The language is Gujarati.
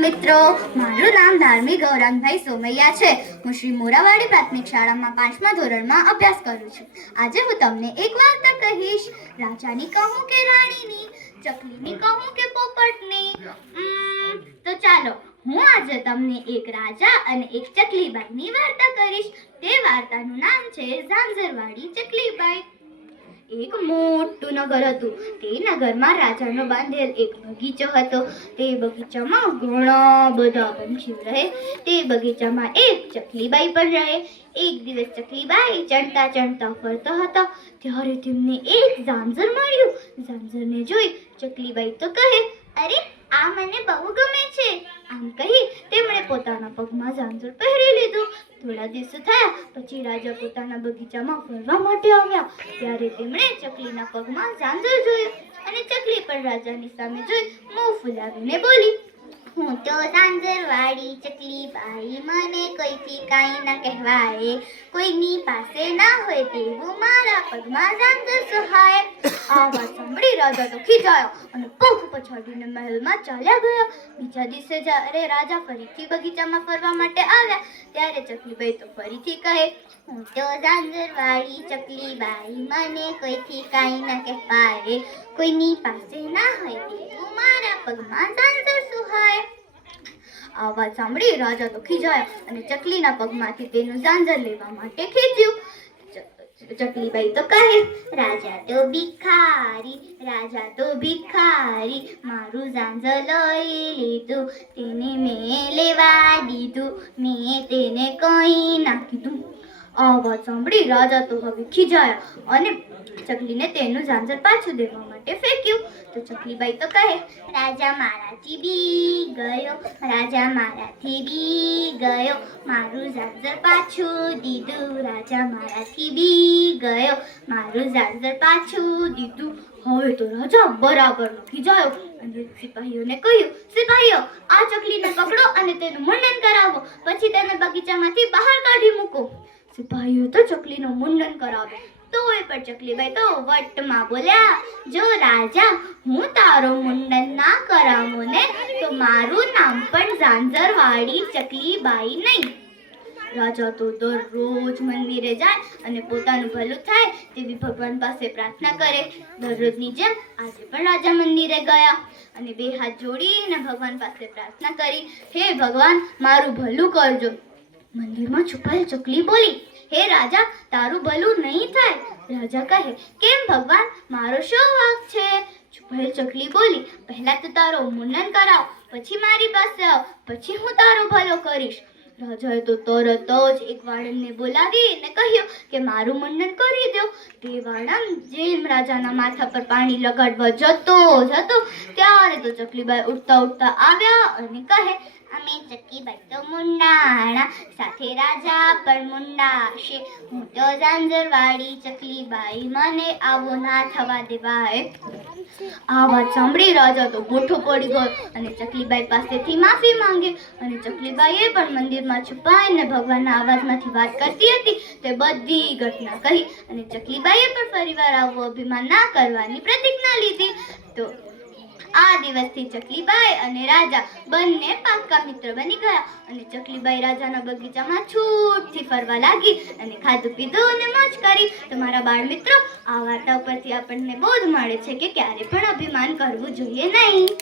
મિત્રો, મારું નામ ધાર્મિક ગૌરાંગભાઈ સોમૈયા છે. હું શ્રી મોરાવાડી પ્રાથમિક શાળામાં પાંચમા ધોરણમાં અભ્યાસ કરું છું. આજે હું તમને એક વાર્તા કહીશ. રાજાની કહું કે રાણીની, ચકલીની કહું કે પોપટની. તો ચાલો, હું આજે તમને એક રાજા અને એક ચકલીબાઈની વાર્તા કરીશ તે વાર્તાનું નામ છે ઝાંઝરવાડી ચકલીબાઈ એક મોટું નગર હતું. તે નગરમાં રાજાનો બાંધેલ એક બગીચો હતો. તે બગીચામાં ઘણા બધા પંખીઓ રહે. તે બગીચામાં એક ચકલીબાઈ પણ રહે. એક દિવસ ચકલીબાઈ ચણતા ચણતા ફરતા હતા. ત્યારે તેમને એક ઝાંઝર મળ્યું. ઝાંઝરને જોઈ ચકલીબાઈ તો કહે, અરે, આ મને બહુ ગમે છે. આમ કહી તેમણે પોતાના પગમાં ઝાંઝર પહેરી લીધું. થોડા દિવસો થયા, પછી રાજા પોતાના બગીચામાં ફરવા માટે આવ્યા. ત્યારે તેમણે ચકલીના પગમાં ઝાંઝર જોયું અને ચકલી પણ રાજાની સામે જોઈ મોં ફુલાવીને બોલી, હું તો ઝાંઝરવાળી ચકલી બાઈ મને કોઈથી કાંઈ ન કહેવાય. કોઈની પાસે ના હોય તેવું મારા પગમાં જાંગર સહાય. આ વાત સાંભળી રાજા તો ખીજાયો અને પગ પછાડીને મહેલમાં ચાલ્યા ગયા. બીજા દિવસે જ્યારે રાજા ફરીથી બગીચામાં ફરવા માટે આવ્યા, ત્યારે ચકલીબાઈ તો ફરીથી કહે, હું તો ઝાંઝરવાળી ચકલી બાઈ, મને કોઈથી કાંઈ ના કહેવાય. કોઈની પાસે ના હોય તેવું મારા પગમાં જાંગર સુહાય. વાત સાંભળી રાજા તો ખીજાયા અને ચકલીના પગમાંથી તેનું ઝાંઝર લેવા માટે ખેંચ્યું. ચકલીબાઈ તો કહે, રાજા તો ભિખારી, રાજા તો ભિખારી, મારું ઝાંઝર લઈ લીધું, તેને મેં લેવા દીધું, મેં તેને કંઈ ના કીધું. વાત સાંભળી રાજા તો હવે ખીજાયા અને ચકલીને તેનું ઝાંઝર પાછું દેવા માટે ફેંક્યું. તો ચકલીબાઈ તો કહે, રાજા મારાથી બી ગયો, રાજા મારાથી બી ગયો, મારું ઝાંઝર પાછું દીધું, રાજા મારાથી બી ગયો, મારું ઝાંઝર પાછું દીધું. હવે તો રાજા બરાબર ખીજાયો અને સિપાહીઓને કહ્યું, સિપાહીઓ, આ ચકલીને પકડો અને તેનું મુંડન કરાવો. પછી તેને બગીચામાંથી બહાર કાઢી મૂકો. સિપાહીઓ તો ચકલીનું મુંડન કરાવે. તોય પણ ચકલીબાઈ તો વટમાં બોલ્યા, જો રાજા, હું તારો મુંડન ના કરાવું ને, તો મારું નામ પણ ઝાંઝરવાળી ચકલીબાઈ નહીં. રાજા તો દરરોજ મંદિરે જાય અને પોતાનું ભલું થાય તેવી ભગવાન પાસે પ્રાર્થના કરે. દરરોજની જેમ આજે પણ રાજા મંદિરે ગયા અને બે હાથ જોડીને ભગવાન પાસે પ્રાર્થના કરી, હે ભગવાન, મારું ભલું કરજો. મંદિરમાં છુપાયેલ ચકલી બોલી, હે રાજા, તારું ભલું નહીં થાય. રાજા કહે, કેમ ભગવાન? મારો શો વાંક છે? છુપાયેલ ચકલી બોલી, પહેલા તો તારો મુન્નન કરાવ, પછી મારી પાસે આવ, પછી હું તારો ભલો કરીશ. રાજાએ તો તરત જ એક વાળંદને બોલાવીને કહ્યું કે મારું મંડન કરી દો. તે વાળંદ જેમ રાજાના માથા પર પાણી લગાડવા જતો જતો ત્યારે તો ચકલીબાઈ ઉઠતા ઉઠતા આવ્યા અને કહે, અમે ચકલીબાઈ તો મુંડાણા, સાથે રાજા પણ મુંડાશે. હું તો ઝાંઝરવાળી ચકલીબાઈ, મને આવો ના થવા દેવાય. આ વાત સાંભળી રાજા તો ગોઠો પડી ગયો અને ચકલીબાઈ પાસેથી માફી માંગી અને ચકલીબાઈએ પણ મંદિરમાં છુપાઈને ભગવાનના અવાજમાંથી વાત કરતી હતી, તે બધી ઘટના કહી અને ચકલીબાઈએ પણ ફરીવાર આવું અભિમાન ના કરવાની પ્રતિજ્ઞા લીધી. તો આ દિવસથી ચકલીબાઈ અને રાજા બંને પાક્કા મિત્ર બની ગયા અને ચકલીબાઈ રાજાના બગીચામાં છૂટથી ફરવા લાગી અને ખાધું પીધું અને મોજ કરી. તો મારા બાળ મિત્રો, આ વાર્તા ઉપરથી આપણને બોધ મળે છે કે ક્યારે પણ અભિમાન કરવું જોઈએ નહીં.